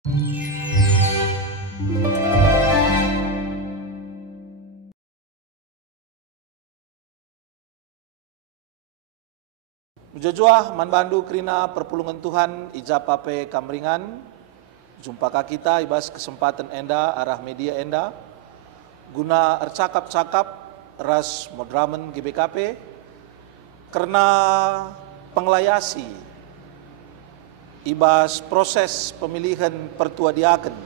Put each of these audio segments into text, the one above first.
Mujajuah manbandu kerina perpulungan Tuhan ijapape kamringan jumpa kita ibas kesempatan enda arah media enda guna ercakap-cakap ras modramen GBKP karena penglayasi ibas proses pemilihan pertua diaken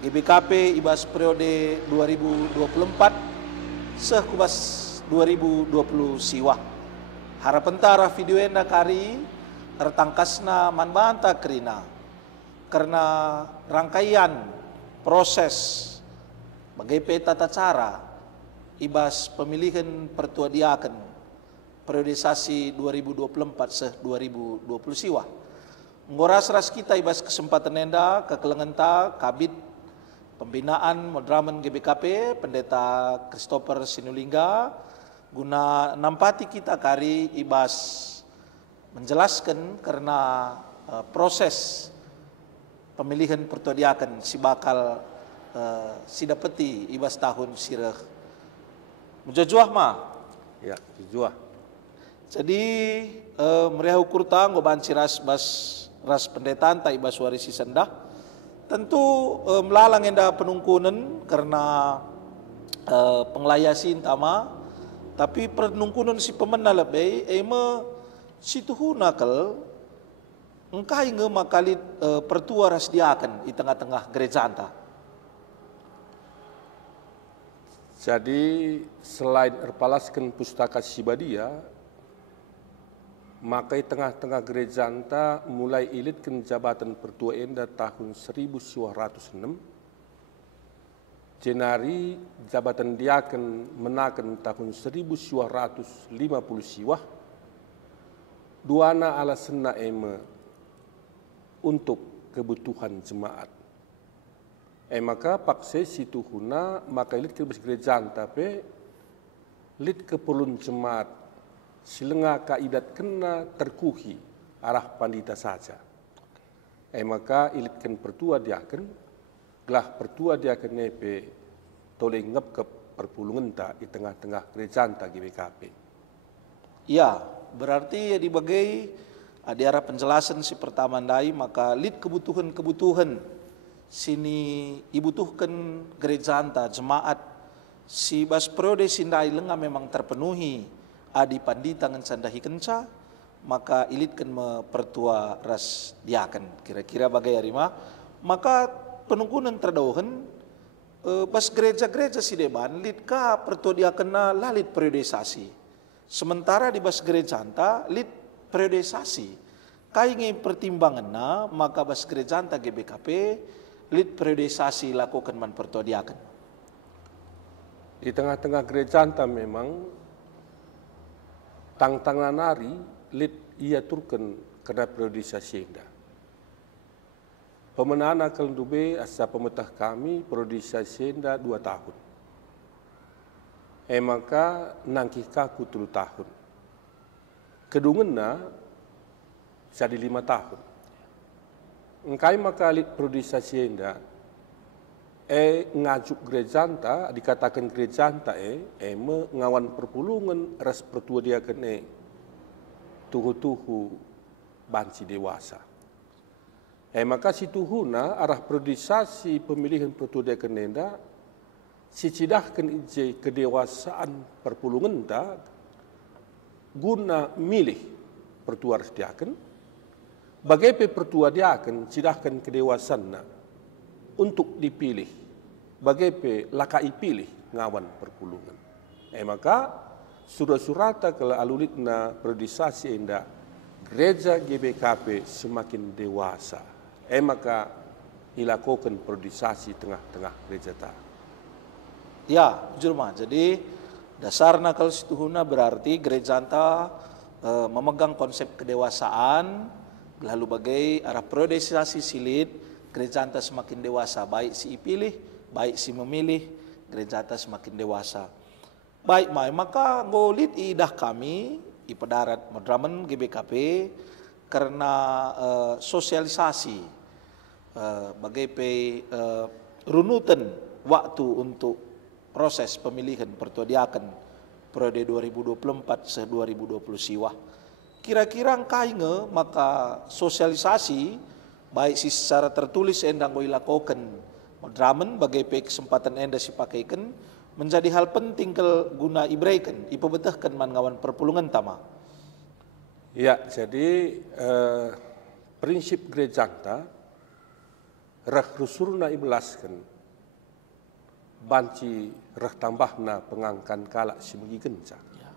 GBKP ibas periode 2024 sekubas 2020 siwa. Harapan tara video enda kari tertangkasna manbanta kerina karena rangkaian proses bagai tata cara ibas pemilihan pertua diaken periodisasi 2024 se 2020 siwa. Ngoras ras kita ibas kesempatan enda kekelengenta kabit pembinaan modramen GBKP Pendeta Christopher Sinulinga guna nampati kita kari ibas menjelaskan karena proses pemilihan pertua diaken si bakal si dapeti ibas tahun sireh mujajuah ma ya jujuah. Jadi meriah ukur tang gobanci ras pendetaan ta ibas warisi sendah tentu melalang enda penungkunan karena penglayasi intama tapi penungkunan si pemena lebih si tuhuna kal engkai nge makalit pertua ras diaken di tengah-tengah gereja anta. Jadi selain erpalaskan pustaka Sibadia, maka di tengah-tengah gereja anta mulai ilitkan jabatan pertua enda tahun 1906. Jenari jabatan diaken menaken tahun 1950 siwah. Duana ala sena untuk kebutuhan jemaat. Maka paksa situ huna maka ilit ke gereja tapi lit keperluan jemaat silenga kaidat kena terkuhi arah pandita saja. Maka ilitkan pertua diaken gelah pertua diaken nepe toleh ngep ke perpulungan ta di tengah-tengah gereja ta GBKP. Ya, berarti ya dibagai di arah penjelasan si pertama ndai maka lit kebutuhan sini dibutuhkan gereja anta jemaat si bas periode sindai lenga memang terpenuhi adi pandita ngan sandahi kenca maka ilitkan me pertua ras diaken kira-kira bagai arima maka penungkunan terdauhan pas gereja-gereja si deban lit ka pertua diaken na lalit periodisasi sementara di bas gereja anta lit periodisasi kaingi pertimbangan na maka bas gereja anta GBKP lit periodisasi lakukan man pertua diaken. Di tengah-tengah gereja anta memang tang-tangan nari lit ia turken kena periodisasi indah. Pemenaan akal dube asa pemetah kami periodisasi indah 2 tahun. Maka nangkih kaku 3 tahun. Kedungenna jadi 5 tahun. Engkai maka lit periodisasi indah ngajuk gereja anta dikatakan gereja anta ngawan perpulungan ras pertua dia kene tuhu-tuhu banci dewasa. Maka si tuhuna arah periodisasi pemilihan pertua dia kene nda si cidahkan ije kedewasaan perpulungan ta guna milih pertua ras diaken bagai pertua diaken cidahkan kedewasaan untuk dipilih bagai lakai pilih ngawan perpulungan. Maka surata kalau alulitna periodisasi indah gereja GBKP semakin dewasa. Maka ilakukan periodisasi tengah-tengah gereja ta. Ya, jujur mah. Jadi dasarna kalau situhuna berarti gereja anta memegang konsep kedewasaan lalu bagai arah periodisasi silit gereja anta semakin dewasa, baik si pilih, baik si memilih, gereja anta semakin dewasa. Baik, maka ngolit idah kami, ipadarat modramen GBKP, karena sosialisasi bagai runutan waktu untuk proses pemilihan pertuadiakan periode 2024 se 2020 siwah. Kira-kira kainge maka sosialisasi baik secara tertulis endang boleh lakukan modramen bagai kesempatan enda sipakaikan menjadi hal penting guna ibraikan ipebetahkan mangawan perpulungan tama. Ya, jadi prinsip gereja ta rah rusurna ibelaskan banci rah tambahna pengangkan kalak simegi genca. Ya.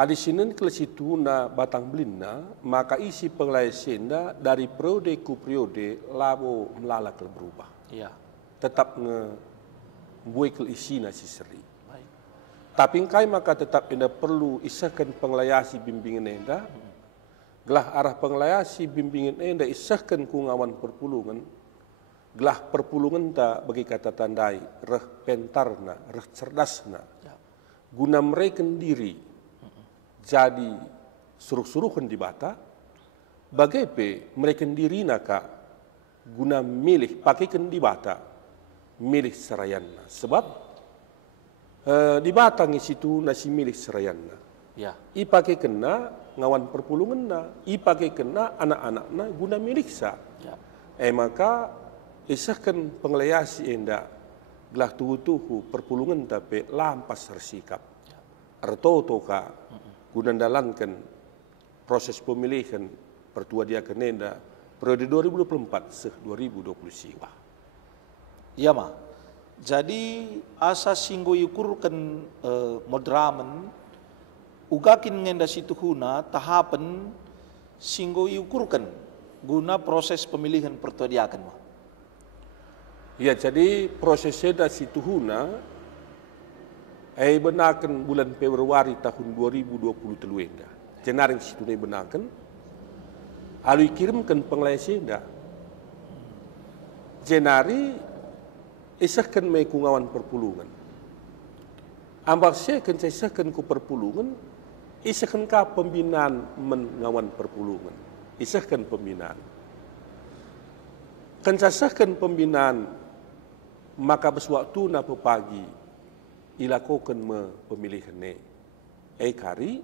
Adi sinen kelesituna batang belinna maka isi penglayasenda dari periode ku periode labo melalak berubah. Ya. Tetap buai kel isi nasi seri. Baik. Tapi kai maka tetap enda perlu isahkan penglayasi bimbingan enda. Gelah arah penglayasi bimbingan enda isahkan kungawan perpulungan. Gelah perpulungan ta bagi kata tandai reh pentarna, reh cerdasna. Ya. Guna mereka diri jadi suruh-suruhan di bata. Bagai mereka diri naka guna milih pakaikan di bata. Milih serayanna. Sebab di batang situ nasi milih serayanna. Ya. Ipake kena ngawan perpulungan na, ipake kena anak-anakna guna milik sa. Ya. Maka isahkan penglayasi enda gelah tuhu perpulungan tapi lampas tersikap. Ya. Arto toka guna dalankan proses pemilihan pertuadiakan enda periode 2024 se 2020 siwa. Iya mah. Jadi asa singgo yukurkan modramen ugakin ngenda situhuna tahapan singgo yukurkan guna proses pemilihan pertuadiakan mah. Ya, jadi prosesnya situhuna benakan bulan Februari tahun 2020 teluenda. Jenaring situ benakan alui kirimkan penglayasenda. Jenari isahkan mai kungawan perpulungan. Ambak saya kan isahkan ku perpulungan, isahkan ka pembinaan mengawan perpulungan. Isahkan pembinaan. Kan sasahkan pembinaan maka beswaktu na pagi ilakukan pemilihan ne. Kari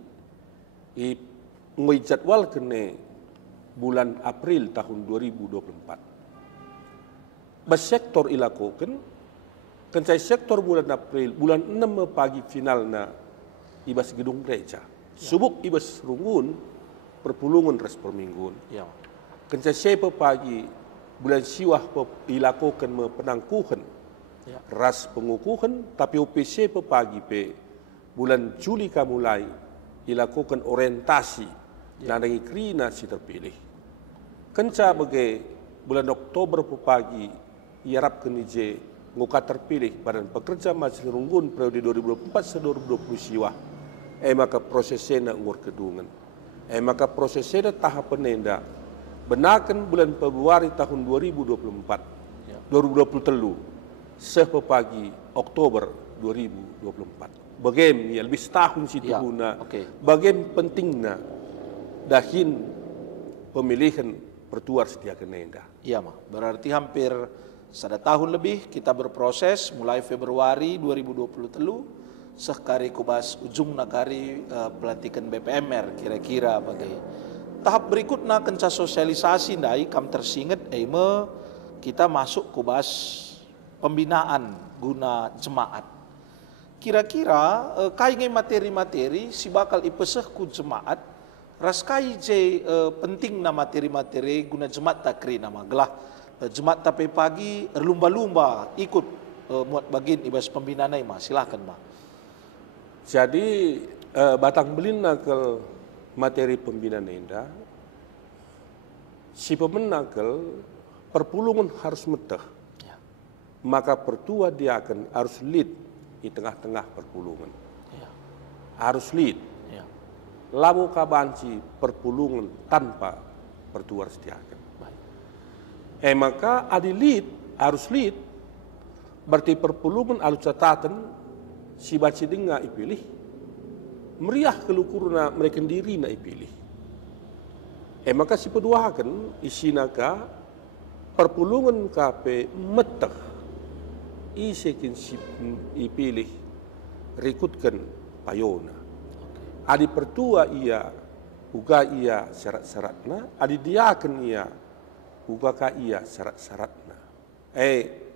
ngejadwal kene bulan April tahun 2024. Bersektor ilakukan, kencai sektor bulan April, bulan 6 pagi finalna ibas gedung gereja. Subuk ibas rungun, perpulungan res permingguan. Ya. Kencai sepa pagi, bulan siwah ilakukan penangkuhan, Ya. ras pengukuhan, tapi UPC pagi pe, bulan Juli kamulai ilakukan orientasi, nandangi krina si terpilih. Kenca bagai bulan Oktober pagi, iarap kenije nguka terpilih Badan Pekerja Majelis Runggun periode 2024 se 2020 siwah. Maka prosesnya ngur kedungan. Maka prosesnya tahapan enda benakan bulan Februari tahun 2024. Ya. 2023 sepagi Oktober 2024. Bagaimana ya lebih setahun situ Ya. guna. Okay. Bagaimana pentingnya dahin pemilihan pertuar sediakan enda. Iya mah, berarti hampir 1 tahun lebih kita berproses mulai Februari 2023 sekari kubas ujung nakari pelantikan BPMR kira-kira bagai tahap berikutnya kenca sosialisasi ndai kam tersinget kita masuk kubas pembinaan guna jemaat. Kira-kira kaingai materi-materi si bakal ipeseh ku jemaat raskai je penting na materi-materi guna jemaat takri nama gelah jemaat tapi pagi lumba-lumba ikut muat bagian ibas pembinaan mah silakan mah. Jadi batang belina ke materi pembinaan enda si pemenakel perpulungan harus metah. Ya. Maka pertua dia akan harus lead di tengah-tengah perpulungan. Ya. Harus lead. Ya. Lamu kabanci perpulungan tanpa pertua sediakan. Maka adi lead, harus lead, berarti perpulungan harus catatan si baci dengar ipilih, meriah kelukurna mereka diri na ipilih. Maka si peduakan isi naka perpulungan KP metah isekin ipilih rekutkan payona. Adi pertua ia uga ia syarat-syaratna, adi diaken ia uga ka ia syarat-syaratna.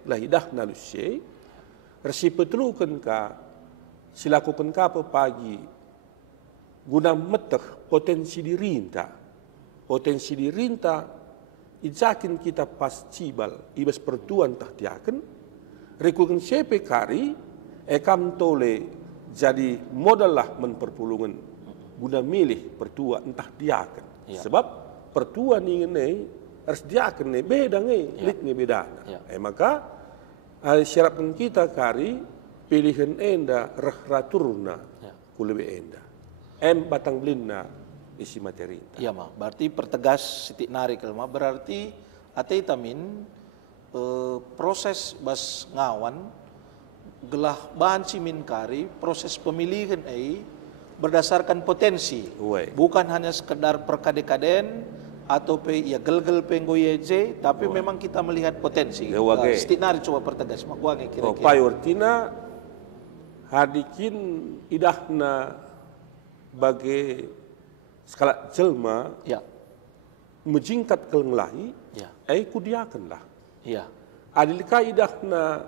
Lahidah nalusye resi petulukan ka silakukan ka pagi guna metah potensi dirinta. Potensi dirinta ijakin kita pas cibal ibas pertuan tah diaken rekutkan sepe kari ekam tole jadi modal lah menperpulungan guna milih pertua entah diakan. Ya. Sebab pertua ni harus diakan ni beda ni, lit ni beda. Ya. Maka syaratkan kita kari pilihan enda raturna kulebe enda. Batang belinna isi materi. Iya mah, berarti pertegas sitik narik mah berarti ate tamin proses bas ngawan gelah bahan cimin kari proses pemilihan berdasarkan potensi, bukan hanya sekedar perkade-kaden atau ya gel-gel penggoyeje, tapi memang kita melihat potensi. Stinari coba pertegas mak wangi kira-kira. Payortina hadikin idahna bagi skala jelma ya menjingkat kelenglahi ya kudiakanlah. Ya. Adilika idahna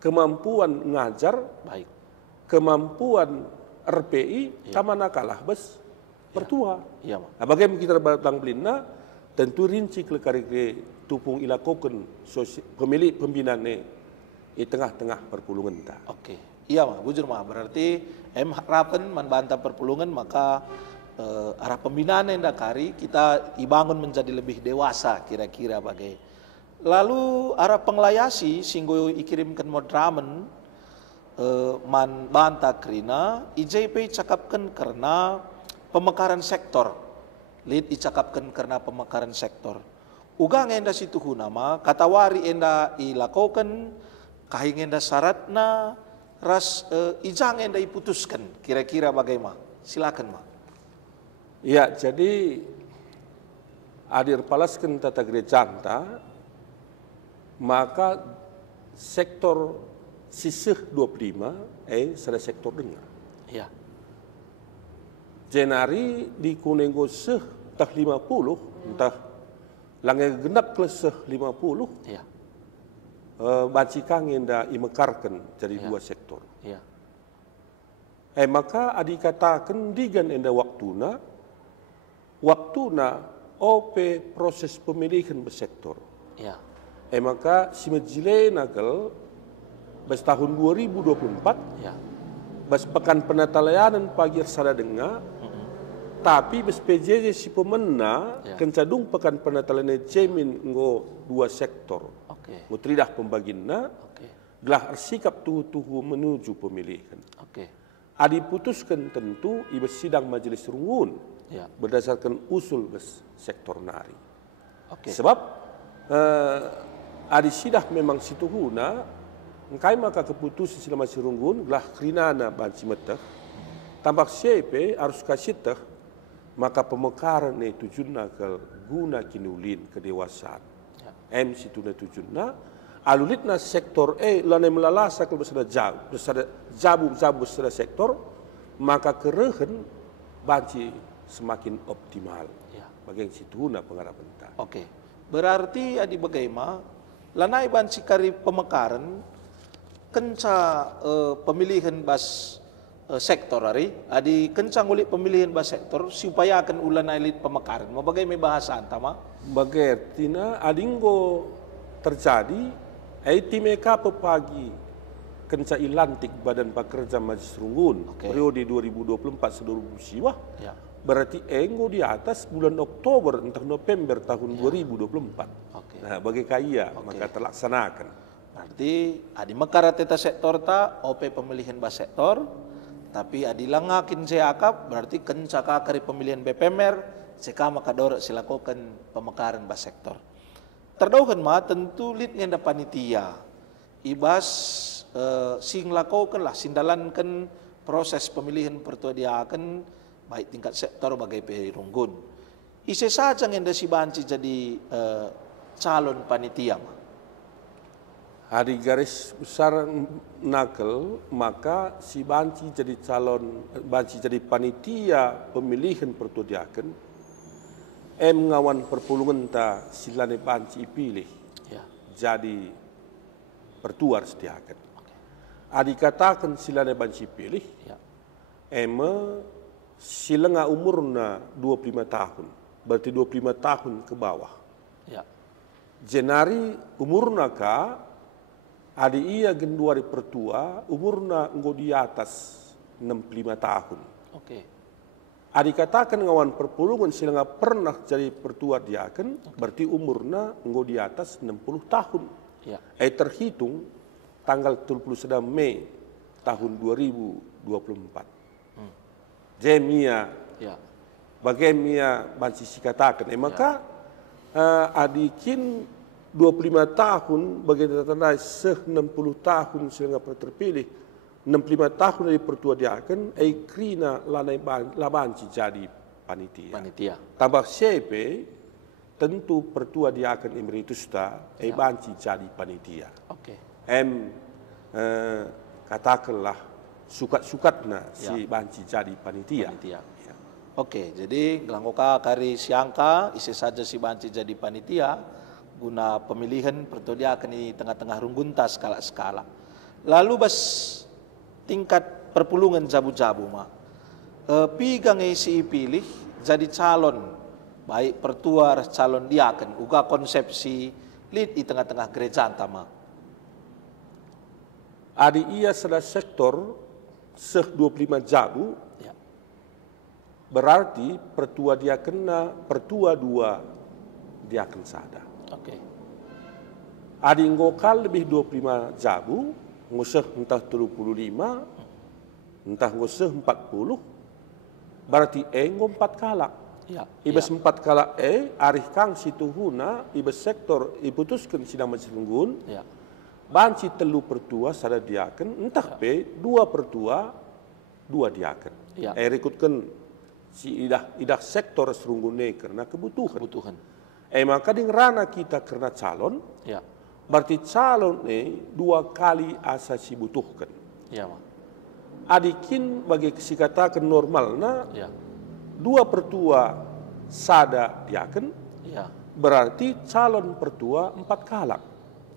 kemampuan ngajar, baik, kemampuan RPI, kamana kalah bes pertua. Iya, Nah, bagaimana kita batang belina, tentu rinci kelekari tupung ilakoken pemilik pembinaan di tengah-tengah perpulungan ta. Oke, iya mah, bujur mah berarti harapan membantah perpulungan maka arah pembinaan yang dakari kita dibangun menjadi lebih dewasa kira-kira bagai. Lalu arah penglayasi singgo ikirimkan modramen man banta krina IJP cakapkan karena pemekaran sektor. Lid icakapkan karena pemekaran sektor. Ugang enda situ hunama katawari enda ilakokan kahing enda syaratna ras ijang enda iputuskan kira-kira bagaimana? Silakan mah. Ya, jadi adir palaskan tata gerejanta maka sektor sisih 25 sada sektor dengar. Ya. Jenari di kunenggo seh tah 50 entah langai genap ke seh 50 Ya. Bacikang enda imekarkan jadi dua sektor. Ya. Maka adikatakan digan enda waktuna OP proses pemilihan bersektor. Ya. Maka si majile nagal bas tahun 2024 Ya. bas pekan penatalayanan pagi sada dengar tapi bas PJJ si pemena kencadung pekan penatalayanan cemin ngo dua sektor. Oke. Ngo tridah pembaginna gelah sikap tuhu menuju pemilihan. Oke. Adi putuskan tentu ibas sidang majelis rungun berdasarkan usul bas sektor nari. Oke. Sebab adi sidah memang situhuna engkai maka keputusan sila masih runggun gelah krinana banci metah tampak siapa harus kasih teh maka pemekaran itu tujuanna ke guna kinulin kedewasaan. Situna tujuanna alulitna sektor lana melalasa kalau besar jabu besar sektor maka kerehen banci semakin optimal. Bagi situna pengharapan ta. Oke. Berarti adi bagaimana lanai banci kari pemekaran kenca pemilihan bas sektor hari adi kencang ulit pemilihan bas sektor supaya akan ulan elit pemekaran. Mau bagaimana bahasa antama? Bagaimana adinggo terjadi timeka pepagi kenca ilantik Badan Pekerja Majelis Rungun periode 2024 seluruh siwah. Berarti enggo di atas bulan Oktober entah November tahun 2024. Nah, bagi kaya maka terlaksanakan. Berarti adi mekara teta sektor ta OP pemilihan bas sektor tapi adi langakin seakap berarti kencaka kari pemilihan BPMR seka maka dorok silakukan pemekaran bas sektor. Terdauhan mah tentu lid ngenda panitia ibas sing lakukan lah sindalankan proses pemilihan pertuadiakan baik tingkat sektor bagai perunggun. Ise saja ngenda si banci jadi calon panitia? Hari garis besar nakel, maka si banci jadi panitia pemilihan pertua diaken, ngawan perpulungan ta silane banci pilih Ya. jadi pertua sediakan. Adi katakan silane banci pilih, Ya. silenga umurna 25 tahun, berarti 25 tahun ke bawah. Ya. Jenari umurna ka, adi iya genduari pertua, umurna enggo di atas 65 tahun. Oke. Adi katakan ngawan perpulungan silenga pernah jadi pertua diaken, berarti umurna enggo di atas 60 tahun. Ya. Terhitung tanggal 31 Mei tahun 2024. Jemia, Ya. bagaimana banci si katakan, maka adikin 25 tahun bagaimana tanda 60 tahun sehingga terpilih 65 tahun dari pertua diaken, krina la banci jadi panitia. Panitia. Tambah CP tentu pertua diaken emeritus ta, banci jadi panitia. Oke. Katakanlah sukat-sukatna si banci jadi panitia. Panitia. Ya. Oke, jadi gelangkoka kari siangka isi saja si banci jadi panitia guna pemilihan pertua diaken di tengah-tengah runggunta skala-skala. Lalu bas tingkat perpulungan jabu-jabu mah. Pigang si pilih jadi calon baik pertua calon diaken uga konsepsi lid di tengah-tengah gereja antama. Adi iya sada sektor 25 jabu, Ya. berarti pertua dia kena pertua dua dia akan sada. Oke. Adi ngokal lebih 25 jabu, ngusah entah 35, entah ngusah 40, berarti ngo 4 kalak. Ya. Ibas 4 kalak arih kang situhuna, ibas sektor iputuskan sidang majelunggun, Ya. banci telu pertua sada diaken, entah dua pertua dua diaken. Ya. Rekutkan si idah sektor serunggune karena kebutuhan. Maka ding rana kita karena calon, Ya. berarti calon 2 kali asa si butuhkan. Ya, Ma. Adikin bagi si katakan normalna Ya. 2 pertua sada diaken, Ya. berarti calon pertua 4 kalak.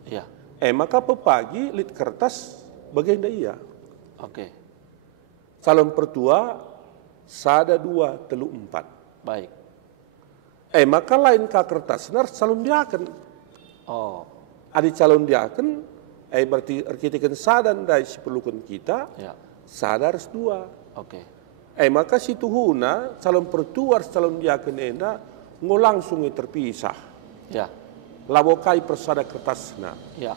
Ya. Maka pepagi lit kertas bagaimana iya. Oke. Calon pertua sada 2 telu 4. Baik. Maka lain ka kertas senar calon diaken. Oh. Adi calon diaken, berarti arkitekan sadan dari si perlukan kita, Ya. sadar 2. Oke. Maka si tuhuna calon pertua calon diaken ena ngo langsung terpisah. Ya. Labokai persada kertasna. Ya.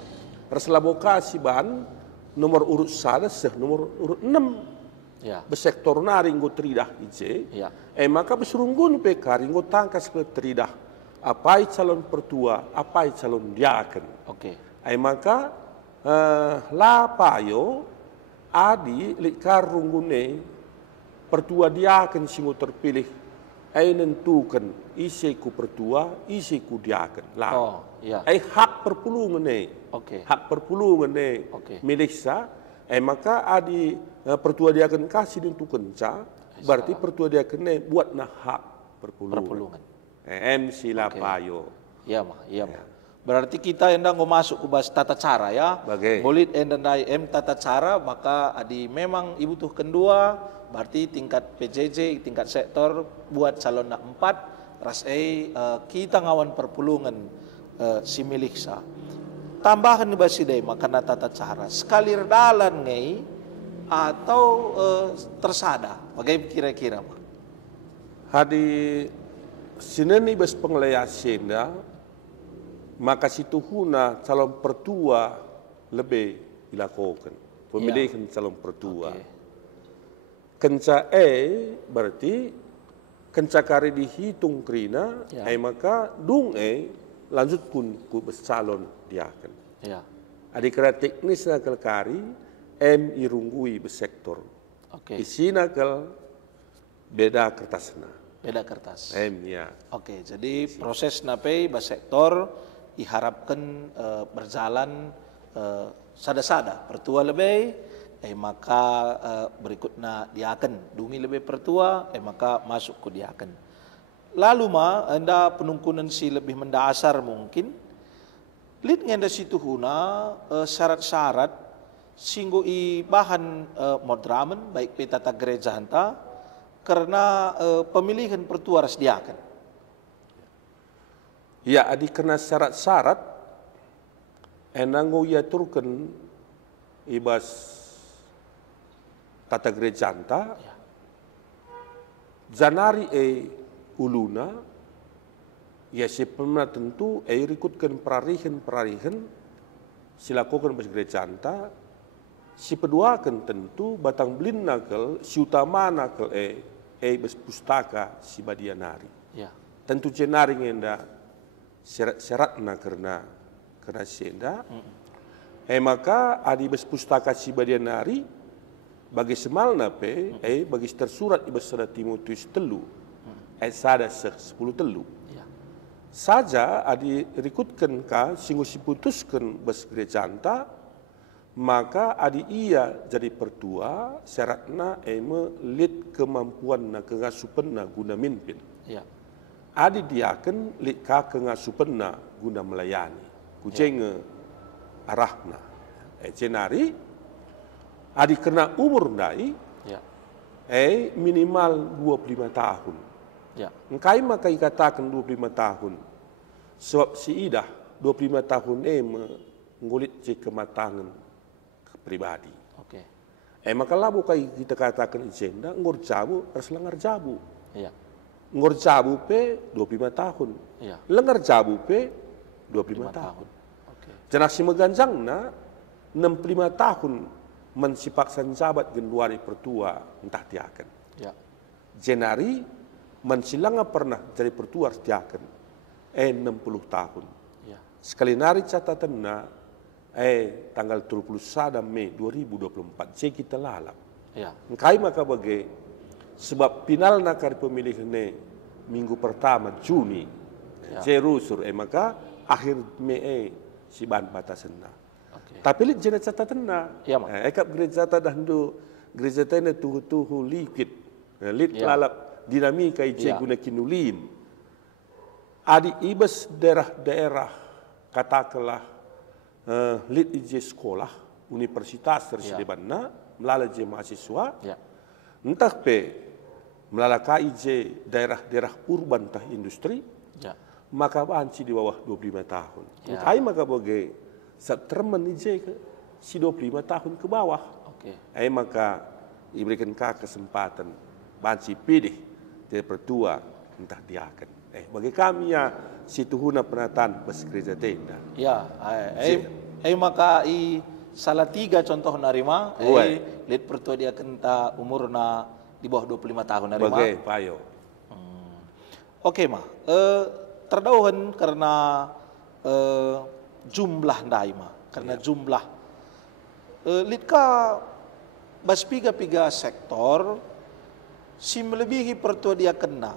Res labokai si bahan nomor urut sada nomor urut 6. Ya. Besektor nari nggo tridah ije. Ya. Maka besurunggun pekari nggo tangkas ke tridah. Apai calon pertua, apai calon diaken. Oke. Maka lapayo adi likar runggune pertua diaken singo terpilih nentukan isi ku pertua, isi ku diaken. Lah. Oh, ya. Hak perpulungan Oke. hak perpulungan Oke. milik sa. Maka adi pertua diaken kasih nentukan ca, berarti pertua diaken buat nah hak perpulungan. Sila payo. Iya, Ma. Iya, Ma. Berarti kita endang masuk ke bahas tata cara ya. Bagai. Bolit endang tata cara, maka adi memang ibu tuh kedua, berarti tingkat PJJ, tingkat sektor buat calon 4, ras kita ngawan perpulungan si milik sa. Tambahan basi deh makana tata cara. Sekali redalan ngai atau tersada. Bagaimana kira-kira, Ma? Hadi sineni bes pengelayasinda, maka situhuna calon pertua lebih dilakukan. Pemilihan calon pertua. Oke. Kenca berarti kenca kari dihitung krina, Ya. maka dung lanjut pun ku calon diaken. Ya. Adi kera teknis nakal kari irunggui besektor. Oke. Isi nakal beda kertasna. Beda kertas. Ya. Oke, jadi proses nape sektor diharapkan berjalan sada-sada pertua lebih maka berikutnya dia akan dungi lebih pertua maka masuk ke dia akan lalu anda penungkunan si lebih mendasar mungkin lid ngenda situ huna syarat-syarat singgo i bahan modramen baik tata gereja hanta karena pemilihan pertua harus diakan. Ya, adi kena syarat-syarat enango ia turken ibas tata gereja hanta janari uluna ya sepenuhnya tentu ikutkan perarihan silakukan bas gereja hanta si peduakan tentu batang belin nakal si utama nakal bas pustaka si badianari Ya. tentu cenari ngenda syarat-syaratna karena sienda maka adi bas pustaka si badianari bagi semalna bagi tersurat ibas sada Timotius telu sada 10 telu saja adi rikutkan ka singgo siputuskan bas gereja hanta maka adi ia jadi pertua syaratna lid kemampuan na kengasupenna guna mimpin Ya. adi diaken lid ka kengasupenna guna melayani kucenge arahna cenari adi kena umur ndai Ya. Minimal 25 tahun. Ya. Engkai maka ikatakan 25 tahun. Sebab si idah 25 tahun mengulit je kematangan pribadi. Oke. Maka labu kai kita katakan ijenda ngor jabu harus lengar jabu. Ya. Ngor jabu pe 25 tahun. Ya. Lengar jabu pe 25 tahun. tahun. Oke. Jenak si meganjangna 65 tahun mensipaksan jabat genduari pertua entah tiakan. Ya. Jenari mensilanga pernah jadi pertua harus tiakan 60 tahun. Ya. Sekali nari catatanna tanggal 31 Mei 2024 je kita lalap. Ya. Engkai maka bagi sebab final nakar pemilihan minggu pertama Juni Ya. je rusur maka akhir Mei si ban batasanna. Oke. Tapi lihat jenis catatanna. Ya, Mak. Ekap gereja dahdu gereja tena tuhu likit. Lit Ya. lalap dinamika ije Ya. guna kinulin. Adi ibas daerah-daerah katakanlah lit ije sekolah universitas tersedebanna melala je mahasiswa. Ya. Entah melala ka ije daerah-daerah urban tah industri. Ya. Maka banci di bawah 25 tahun. Ya. Engkai maka bagi termen ije si 25 tahun ke bawah. Oke. Maka diberikan kesempatan banci pilih jadi pertua entah diakan. Bagi kami ya situhuna penataan bas gereja tenda. Ya, maka salah 3 contoh narima lihat pertua dia kenta umurna di bawah 25 tahun narima. Bagai payo. Oke, terdauhan karena jumlah ndai karena jumlah litka bas piga sektor si melebihi pertua dia kena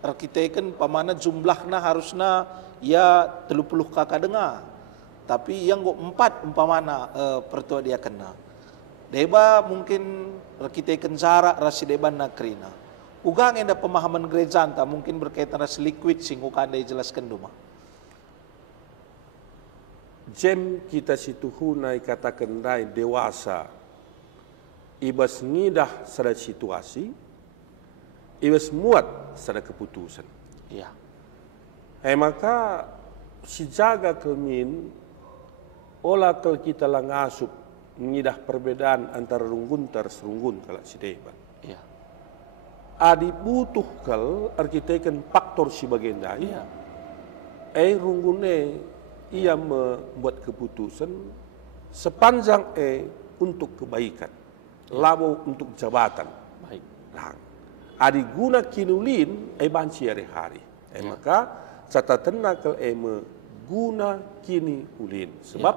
arkiteken pamana jumlahna harusnya ya 30 kakak dengar tapi yang 4 umpamana pertua dia kena deba mungkin arkiteken cara rasi deba nakrina ugang enda pemahaman gereja anta mungkin berkaitan ras liquid sing ukanda jelaskan duma. Jem kita situhuna katakan dai dewasa ibas ngidah sada situasi ibas muat sada keputusan. Iya. Maka si jaga kemin olah kalau kita langasup ngidah perbedaan antara runggun terserunggun kalau si deba. Iya. Adi butuh kal arkiteken faktor si bagian dai. Iya. Runggune ia membuat keputusan sepanjang untuk kebaikan, labo untuk jabatan. Baik. Nah, adi guna kinulin banci hari-hari. Maka catatan nakal guna kini ulin. Sebab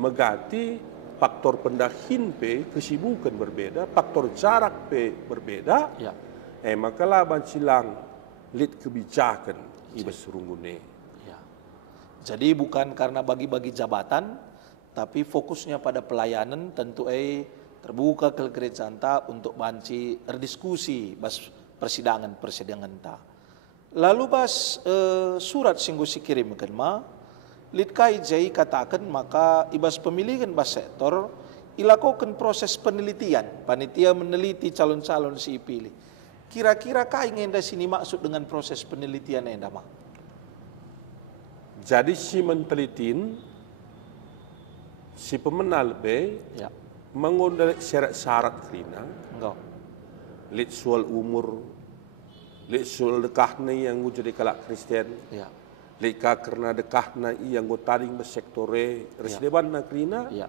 megati faktor pendahin kesibukan berbeda, faktor jarak berbeda. Ya. Maka lah bancilang lit kebijakan ibas runggune. Ya. Jadi bukan karena bagi-bagi jabatan, tapi fokusnya pada pelayanan tentu terbuka ke gereja anta untuk banci berdiskusi bas persidangan ta. Lalu bas surat singgu si kirimkan litkai jai katakan maka ibas pemilihan bas sektor ilakukan proses penelitian, panitia meneliti calon-calon si pilih. Kira-kira kau ingin sini maksud dengan proses penelitian enda mak? Jadi si mentelitin, si pemenal B, Ya. mengundang syarat-syarat kerina, Enggak. lit soal umur, lit soal dekahna yang jadi kalak Kristen, Ya. lit karena dekahna yang taring bersektore resdeban na kerina, Ya.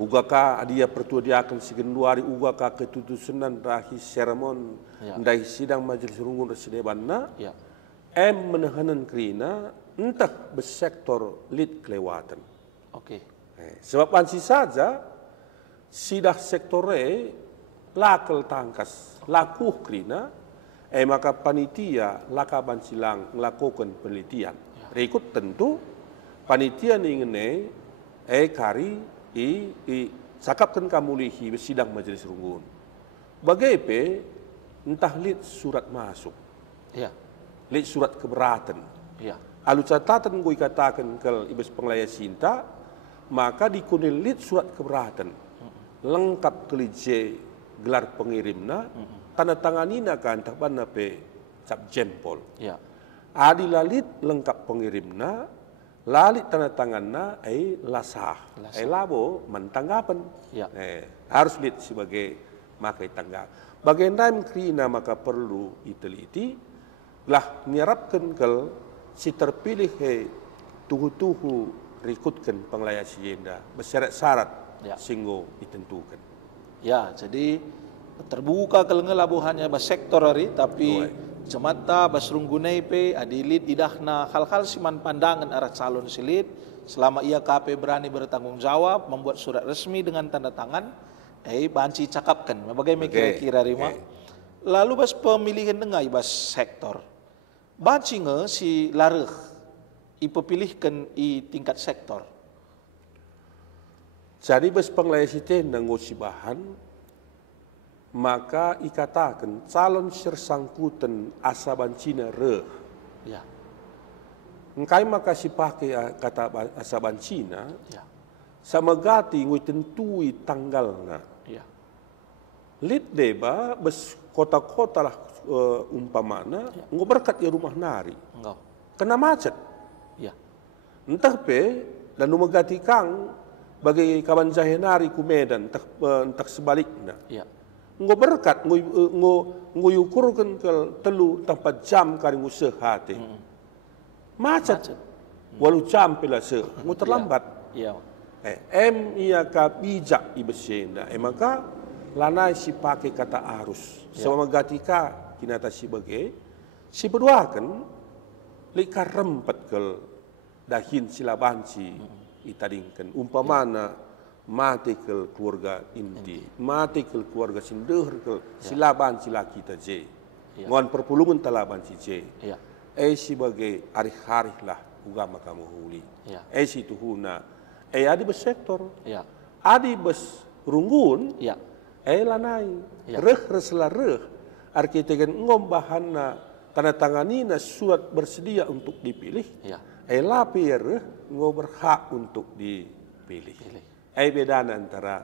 ugaka dia pertua dia akan sigenduari ugaka ketutusunan rahi sermon Ya. ndai sidang majelis rungun resdeban na, Ya. menahanan kerina entah bersektor lit kelewatan. Oke. Sebab ansi saja sidah sektore lakal tangkas laku krina maka panitia laka bansilang melakukan penelitian. Rekut tentu panitia ingene kari sakapkan kamu lihi sidang majelis rungun. Bagaimana entah lit surat masuk, Ya. lit surat keberatan. Ya. Alu catatan gue katakan ke ibas pengelaya cinta, maka dikunilit surat keberatan. Lengkap kelije gelar pengirimna, tanda tanganina kan tak bana pe cap jempol. Ya. Adi lalit lengkap pengirimna, lalit tanda tanganna lasah. Labo mentanggapan. Ya. Harus lit sebagai makai tanggap. Bagaimana krina maka perlu diteliti, lah nyarapkan kel si terpilih tuhu-tuhu rikutkan pengelaya sienda bersyarat-syarat singgo ditentukan. Ya, jadi terbuka kelengel hanya bas sektor hari tapi jemata bas runggunai pe adilit idahna hal-hal siman pandangan arah calon silit selama ia KP berani bertanggung jawab membuat surat resmi dengan tanda tangan banci cakapkan bagaimana kira-kira Rima. Lalu bas pemilihan dengai bas sektor bancinge si lareh ipepilihkan i tingkat sektor. Jadi bes pengelaya site nanggo si bahan maka ikatakan calon sersangkutan asa bancina re. Ya. Engkai maka si pakai kata asa bancina. Ya. Sama gati ngui tentui tanggalna. Ya. Lit deba bes kota-kota lah umpamana nggo berkat ya rumah nari. Enggak. Kena macet. Ya. Entah pe dan numagati kang bagi kawan jahenari ku Medan entah sebaliknya. Ya. Nggo berkat nggo yukurkan ke telu tempat jam kari nggo sehati. Macet. Walau jam pela nggo terlambat. Iya. Ia ka bijak ibesenda. Maka lanai si pakai kata arus. Sama gatika kinata si bagai si berduakan lika rempet ke dahin silabanci itadingkan umpamana mati ke keluarga inti mati ke keluarga sindur ke silabanci laki ta je ngon perpulungan talabanci je si bagai arih-arih lah ugama kamu huli si tuhuna adi bersektor adi bes runggun lanai resla arkitektur ngombahanna tanda tanganina surat bersedia untuk dipilih. Lapir berhak untuk dipilih. Bedana antara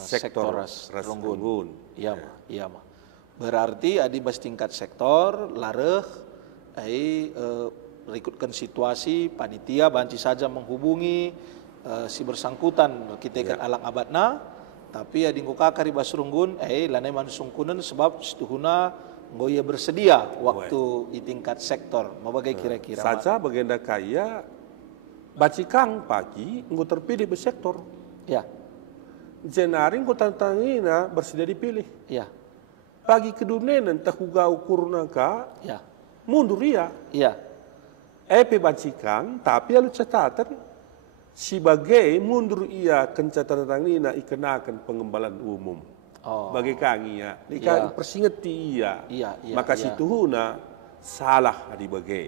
sektor runggun. Iya mah. Berarti adi bas tingkat sektor lareh berikutkan situasi panitia banci saja menghubungi si bersangkutan kita kan alang abadna. Tapi ya dingko kakari basrunggun lanai manusungkunan sebab situhuna ngoya bersedia waktu di tingkat sektor mabagai kira-kira saja bagenda kaya bacikang pagi nggo terpilih bersektor jenaring nggo tantangina bersedia dipilih pagi kedunen entah uga ukurna ka mundur ia bacikang tapi alu catatan sebagai mundur ia kencatan tanganina ikenakan pengembalan umum. Bagi kangia, persingeti ia. Maka situhuna salah di bagai.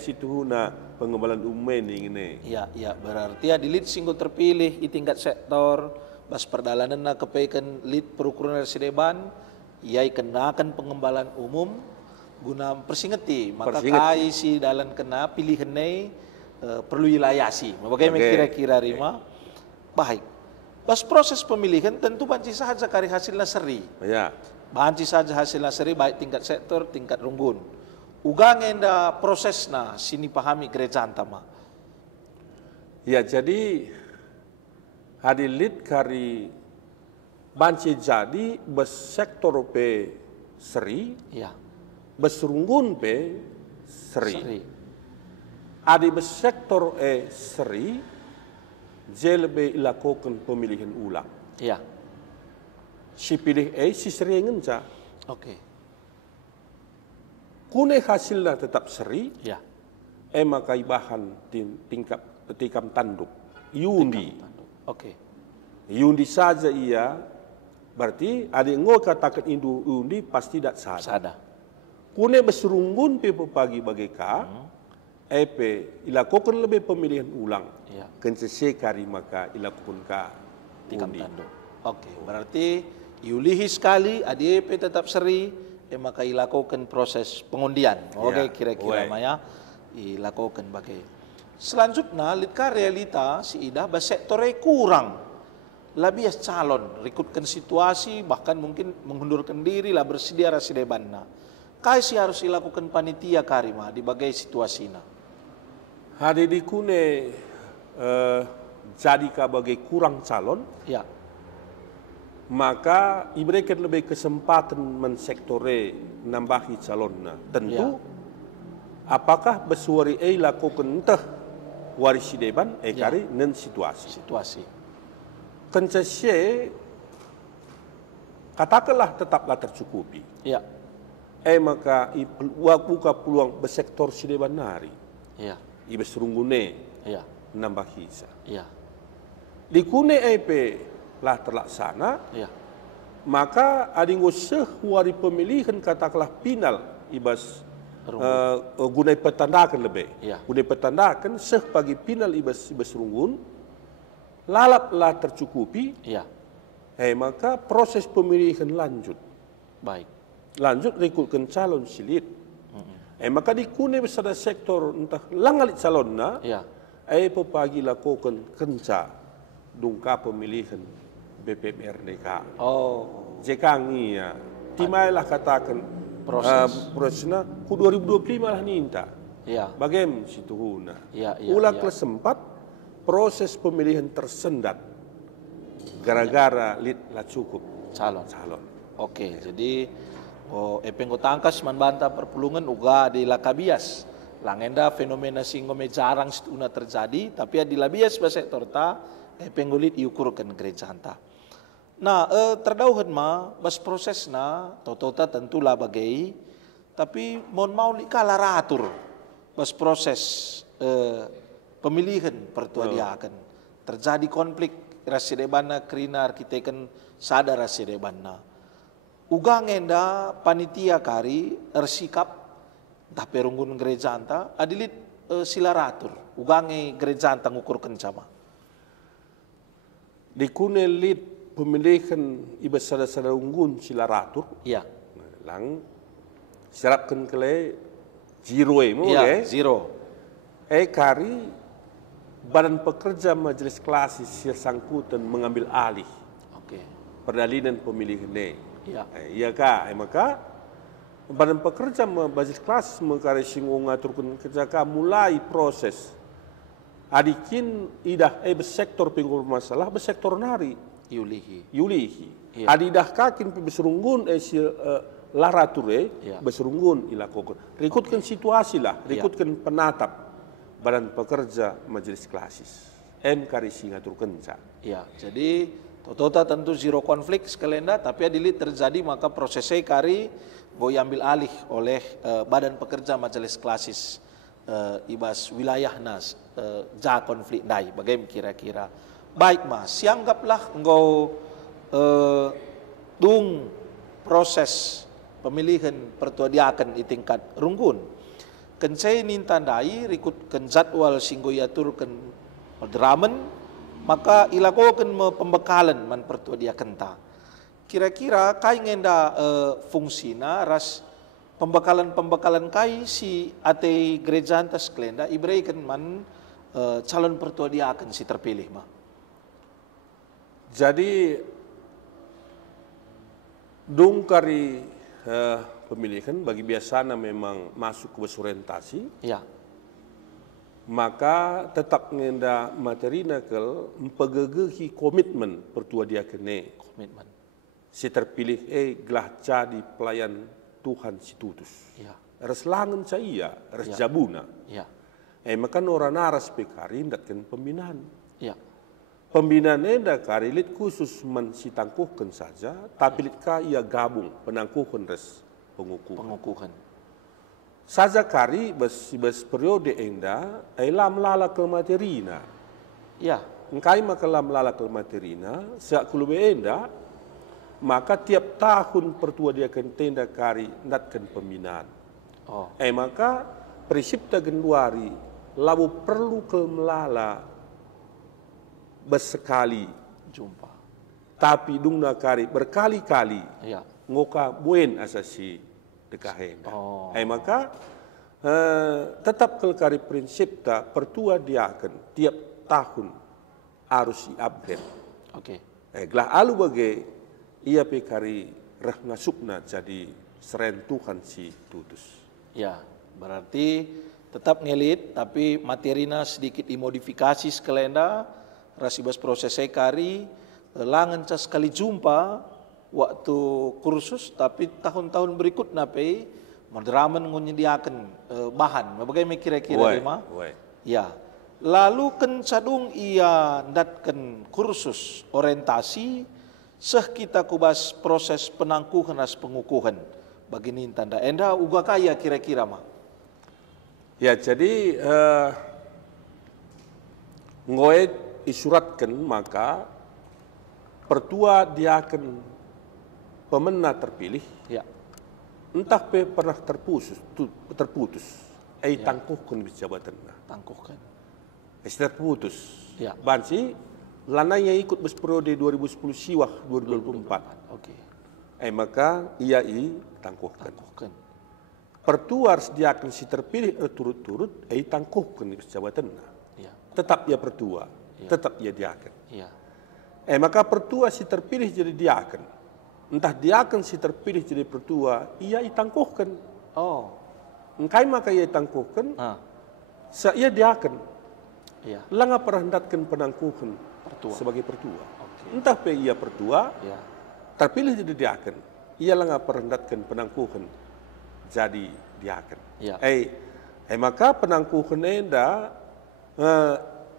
situ na pengembalan umen ini. Ya, berarti adilit singgo terpilih di tingkat sektor, bas perdalanan na kepaikan lead perukuran Resideban, ia kenakan pengembalan umum, guna persingeti, maka kai si dalam kena pilihan perlu ilayasi. Bagaimana kira-kira Rima? Baik. Bas proses pemilihan tentu banci saja kari hasilnya seri. Ya. Banci saja hasilnya seri baik tingkat sektor, tingkat runggun. Ugang enda prosesna sini pahami gereja antama. Ya, jadi hadilit kari banci jadi bes sektor pe seri, Ya. bes runggun pe seri. Adi bes sektor seri, jelebe ilakukan pemilihan ulang. Ya. Si pilih si seri ngenca. Oke. Kune hasilnya tetap seri, Ya. maka bahan tingkat tikam tanduk. Yundi. Oke. Yundi saja iya, berarti ada yang katakan yundi pasti tidak sada. Sada. Kune beserunggun pe pagi bagi ka, ilakukan lebih pemilihan ulang. Ya. Kencesekari maka ilakukan ka Tikam undi. tanduk. Oke. Berarti yulihi sekali, ADP tetap seri, maka ilakukan proses pengundian. Oke, kira-kira maya ilakukan bagai. Selanjutnya, litka realita si Ida sektornya kurang. Lebih calon, rekutkan situasi, bahkan mungkin mengundurkan diri lah bersedia Residebanna. Kai si harus dilakukan panitia karima di bagai situasinya. Hari di kune jadi sebagai kurang calon, Ya. maka diberikan lebih kesempatan mensektore nambahi calonnya. Tentu, apakah bersuari lakukan entah warisideban kari nen situasi. Kencese katakanlah tetaplah tercukupi. Ya. Maka buka peluang bersektor sideban nari. Ya. Ibeserunggune. Ya. Nambahi sa. Ya. Di kune lah terlaksana, maka adingo sehwari pemilihan katakanlah final ibas gunai petandakan lebih. Gunai petandakan pagi final ibas runggun, lalaplah tercukupi, maka proses pemilihan lanjut. Baik. Lanjut rekrutkan calon silit. Maka di kune besar sektor entah langalit calonna, pagi lakukan kenca dungka pemilihan BPMRDK. Jekangi ya. Timailah katakan prosesnya ku 2025 lah ninta. Bagaimana situhuna. Ulang kesempat proses pemilihan tersendat gara-gara lid lah cukup calon. Oke, jadi epenggo tangkas manbanta perpulungan uga di lakabias. Langenda fenomena singome jarang situna terjadi, tapi di labias sektor ta penggulit iukurkan gereja anta. Nah, terdauhan bas prosesna, totota tentulah bagai, tapi mohon mau kalah ratur bas proses pemilihan pertuadiakan. Terjadi konflik Residebanna kerina arkiteken sadar Residebanna. Ugang enda panitia kari ersikap entah perunggun gereja anta adilit sila ratur. Ugange gereja anta ngukur kencama. Di kune lid pemilihan ibas sada-sada unggun sila ratur. Lang sirapkan kele zero zero. Kari badan pekerja majelis klasis sangkutan mengambil alih. Perdalinan pemilihan maka badan pekerja majelis klasis mengkari singgung ngaturkan kerja mulai proses. Adikin idah sektor pinggul masalah sektor nari yulihi. Adidah kakin beserunggun larature beserunggun ilakukan. Rekutkan situasi lah, rekutkan penatap badan pekerja majelis klasis. Kari singatur kenca. Jadi totota tentu zero konflik sekelenda, tapi adilit terjadi maka prosesnya kari ambil alih oleh badan pekerja majelis klasis. Ibas wilayah nas konflik dai bagaimana kira-kira baik mas sianggaplah engkau dung proses pemilihan pertua diaken di tingkat runggun. Kencai nintandai rikut ken jadwal singgo yaturkan madramen, maka ilakokan pembekalan man pertua diaken ta. Kira-kira kai ngenda fungsina ras pembekalan kai si ate gereja antas klenda ibreikan man calon pertua diaken si terpilih mah. Jadi dungkari pemilihan bagi biasanya memang masuk ke orientasi, Ya, maka tetap ngenda materi nakel mempegegehi komitmen pertua dia kene. komitmen. Si terpilih gelah jadi pelayan Tuhan si tutus. Ya, Res langen saya, res Ya. jabuna. ya, Maka orang naras pekari datkan pembinaan. ya, Pembinaan eda karilit khusus mensitangkuhkan saja, tapi litka ia gabung penangkuhkan res pengukuhan. pengukuhan. Saja kari bes periode enda, lam lala ke materina. Ya, Engkai maka lam lala ke materina, sak kulube enda, maka tiap tahun pertua dia akan tenda kari natkan pembinaan. oh, Maka prinsip genduari labu perlu ke melala bersekali, jumpa. tapi dungna kari berkali-kali Ya, ngoka buen asasi dekahenda. Oh. Maka tetap ke kari prinsip tak pertua dia akan tiap tahun harus i-upgrade. oke. Gelah alu bagai ia pekari reh ngasukna jadi seren Tuhan si tutus. Ya, berarti tetap ngelit tapi materina sedikit dimodifikasi sekelenda rasibas proses kari langan cas sekali jumpa waktu kursus tapi tahun-tahun berikut nape madramen menyediakan bahan bagaimana kira-kira lima ya lalu kencadung ia datkan kursus orientasi seh kita kubas proses penangkuhan as pengukuhan bagi tanda enda uga kaya kira-kira mah. Ya jadi ngoe isuratkan maka pertua dia akan pemenang terpilih Ya, entah pernah terputus tangkuhkan di jabatan tangkuhkan. terputus Ya. bansi lananya ikut periode 2010 siwah 2024 Oke, maka ia tangkuhkan tangkuhkan. pertua harus dia akan si terpilih turut-turut tangkuhkan di jabatan Ya, tetap ia pertua tetap ia diakan. ya, Maka pertua si terpilih jadi diakan. Entah diakan si terpilih jadi pertua, ia itangkuhkan. oh, Engkai maka ia itangkuhkan, nah, ia diakan. ya, Langa perhendatkan penangkuhan pertua. sebagai pertua. Oke. Entah pe ia pertua, Ya, terpilih jadi diakan. Ia langa perhendatkan penangkuhan jadi diakan. Ya. Maka penangkuhan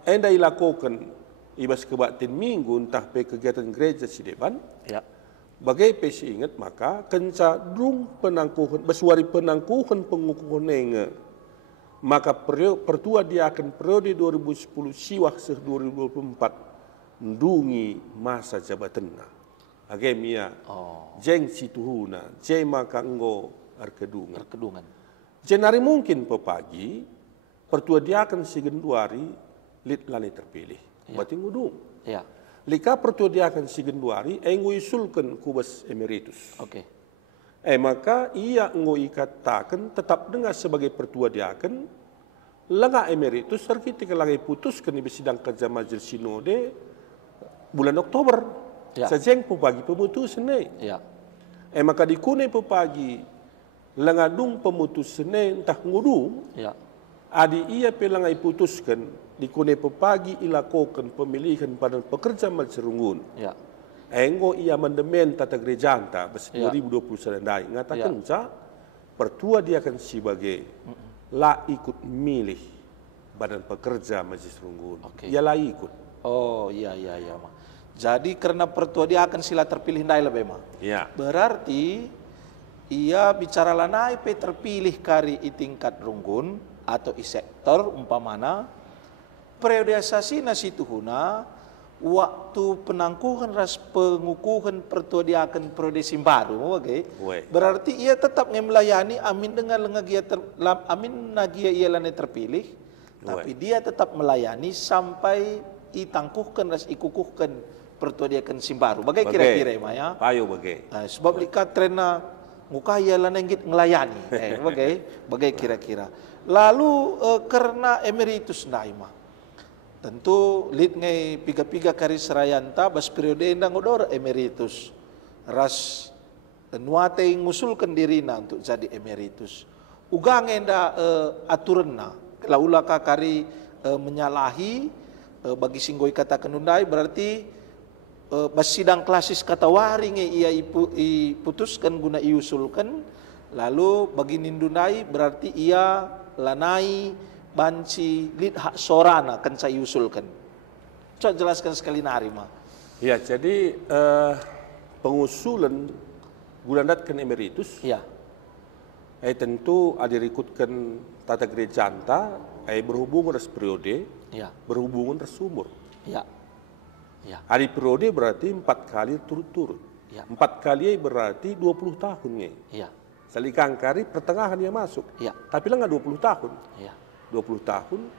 enda ilakukan ibas kebatin minggu entah pe kegiatan gereja si depan. ya, Bagai pesi ingat maka kenca drung penangkuhan besuari penangkuhan pengukuhan nenge maka pertua dia akan periode 2010 siwah seh 2024 ndungi masa jabatanna agemia oh, jeng situhuna jeng maka enggo arkedungan perkedungan. jenari mungkin pepagi pertua dia akan sigenduari lit lani terpilih berarti ngudung Ya, lika pertua dia akan sigenduari enggo isulkan kubas emeritus. oke. Maka ia enggo ikatakan tetap dengar sebagai pertua dia akan lenga emeritus ketika lagi putuskan di sidang kerja majelis sinode bulan Oktober. Ya. Sajeng pagi pemutusan Ya, maka dikune pagi lengadung pemutusan entah ngudung ya, adi ia pelangai putuskan dikune pagi ilakokan pemilihan pada pekerja macerungun. ya, Enggo ia mendemen tata gereja anta bes Ya. 2020 dai ngatakan pertua dia akan sebagai la ikut milih badan pekerja Majelis Runggun. Oke. Ia la ikut. oh, iya, iya, iya, mah. Jadi karena pertua dia akan sila terpilih ndai lebih mah. Ya. Berarti ia bicara lanai pe terpilih kari i tingkat runggun atau i sektor umpamana periodisasi nasi tuhuna waktu penangkuhan ras pengukuhan pertuadiakan prodesi baru, Weh. berarti ia tetap melayani amin dengan amin nagia ia lane terpilih, tapi dia tetap melayani sampai itangkuhkan ras ikukuhkan pertuadiakan simbaru. Bagai kira-kira ya. Payo bagai. Sebab lihat trena ngukaya lane ngit ngelayani, bagai kira-kira. Lalu karena emeritus naima. Tentu lid ngai piga-piga kari serayanta bas periode endang odor emeritus. Ras nuate ngusulkan dirina untuk jadi emeritus. Ugang enda aturenna. Laula kari menyalahi bagi singgoi kata kenundai berarti bas sidang klasis kata waring ia iputuskan guna iusulkan. Lalu bagi nindunai berarti ia lanai banci lid hak sorana kan saya usulkan. Coba jelaskan sekali narima. Ya, jadi pengusulan gulandatkan emeritus. Ya. Tentu ada ikutkan tata gereja anta, berhubungan dengan periode, Ya. berhubungan dengan sumur. Ya. Ya. Ada periode berarti 4 kali turut-turut. Ya. 4 kali berarti 20 tahunnya. Ya. Selikang kari pertengahan dia masuk. Ya. Tapi lah nggak 20 tahun. Ya. 20 tahun,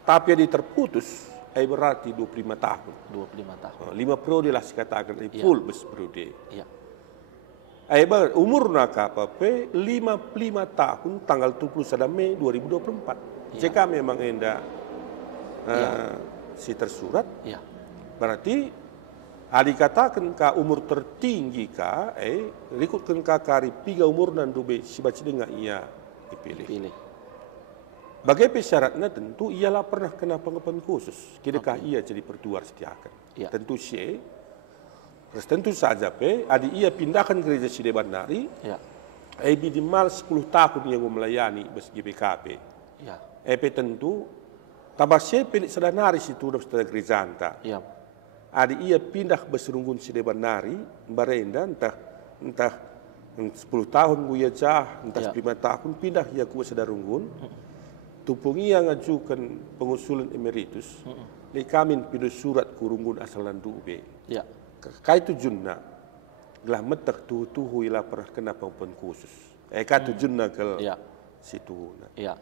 tapi dia terputus, berarti 25 tahun. 25 tahun. 5 periode lah dikatakan, full bes periode. Ya. Umur nak apa? 55 tahun, tanggal 21 Mei 2024. Ya. Jika memang enda si tersurat, Ya. berarti dikatakan ka umur tertinggi ka, ikutkan ka kari 3 umur nan dube si baca dengar ia dipilih. Pilih. Bagaimana syaratnya tentu ialah pernah kena pengakuan khusus. Kidakah ia jadi pertuar setiakan. Ya. Tentu terus tentu saja adi ia pindahkan gereja Side Bandari. Ya. Minimal 10 tahun yang melayani bes GBKP. Ya. Tentu tambah pelik sedanari situ dalam gereja anta. Ya. Adi ia pindah beserunggun Side Bandari, barenda entah 10 tahun buya jah, entah 5 tahun pindah ia kuasa darunggun. Tupungi yang ngajukan pengusulan emeritus, lekamin pidu surat kurunggun asal landube. Ya. Kaitu junna, gelah metak tuhu ila pernah kena pengakuan khusus. Kaitu junna ke situ. Ya.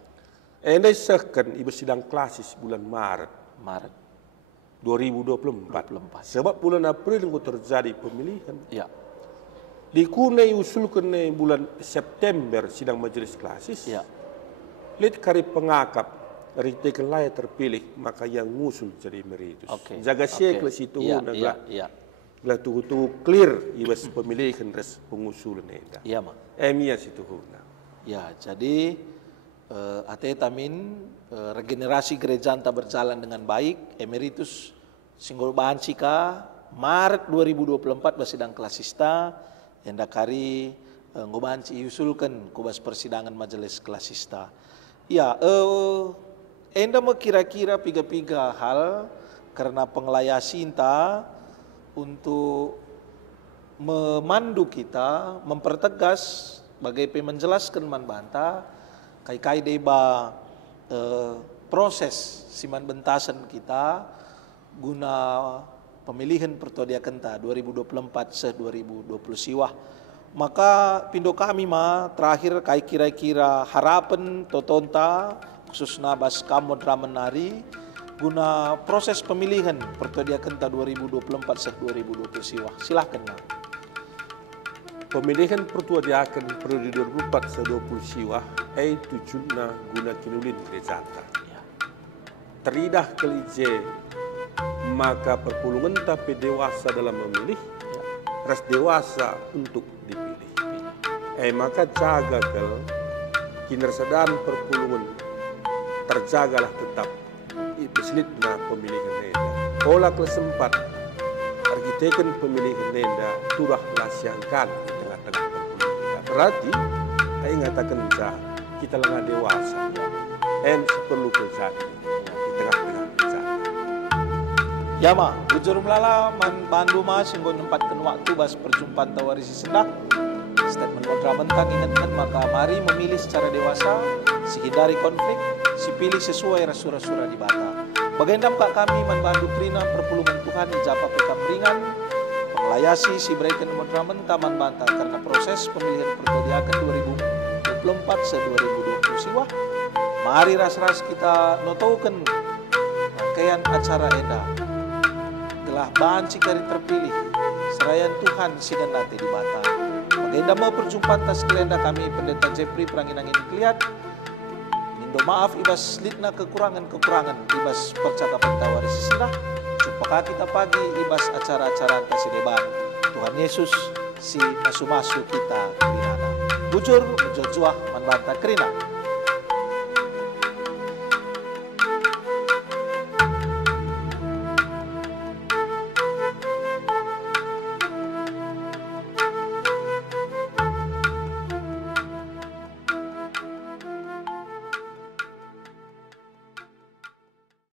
Endai sahkan ibu sidang klasis bulan Maret. 2024. Sebab bulan April itu terjadi pemilihan. Ya. Dikunai usulkan bulan September sidang majelis klasis. Ya. Lid kari pengakap dari tekan layak terpilih maka yang ngusul jadi emeritus. Jaga ke situ lah tuh clear ibas pemilihan res pengusulan itu. Iya mak. Emia situ Ya jadi tamin regenerasi gereja anta berjalan dengan baik. Emeritus singgol bahan cika Maret 2024 bersidang klasista yang dakari ngobanci usulkan kubas persidangan majelis klasista. Ya, enda mau kira-kira piga-piga hal karena pengelaya sinta untuk memandu kita, mempertegas bagaimana menjelaskan manbanta kai-kai deba proses siman bentasan kita guna pemilihan pertuadia kenta 2024 se 2020 siwah. Maka pindo kami terakhir kai kira-kira harapan totonta khususnya bas kamu drama nari guna proses pemilihan pertuadia kenta 2024 se 2020 siwah. Silahkan Pemilihan pertuadia periode 2024 se 2020 siwah tujuannya guna kinulin gereja. Ya. Teridah kelije maka perpulungan tapi dewasa dalam memilih. Ras dewasa untuk dipilih. Maka jaga kinerja perpulungan terjagalah tetap beslitna pemilihan nenda. Pola kesempat argiteken pemilihan nenda turah lasiangkan di tengah-tengah perpulungan. Berarti saya ngatakan kita lengah dewasa. Perlu terjadi di tengah-tengah kerjaan. Ya ma, bujur melala bandu singgo nyempatkan waktu bas perjumpaan tawarisi sendak. Statement kontramentan ingatkan maka mari memilih secara dewasa, hindari konflik, pilih sesuai rasura-sura di bata. Bagendam kak kami manbandu trina perpulungan Tuhan ijapa pekam ringan, penglayasi si berikan modramen taman banta karena proses pemilihan pertodiakan 2024 se 2020 siwa. Mari ras-ras kita notoken rangkaian acara eda. Gelah banci kari terpilih, serayan Tuhan sidan nate di bata. Magenda mau perjumpaan tas kelenda kami Pendeta Jeffrey Pranginang ini kelihat. Mindo maaf ibas litna kekurangan-kekurangan ibas percakapan tawari sisilah. Jumpa kita pagi ibas acara-acara antasi deban. Tuhan Yesus si masu-masu kita kerinana. Bujur, juah, manbanta kerina.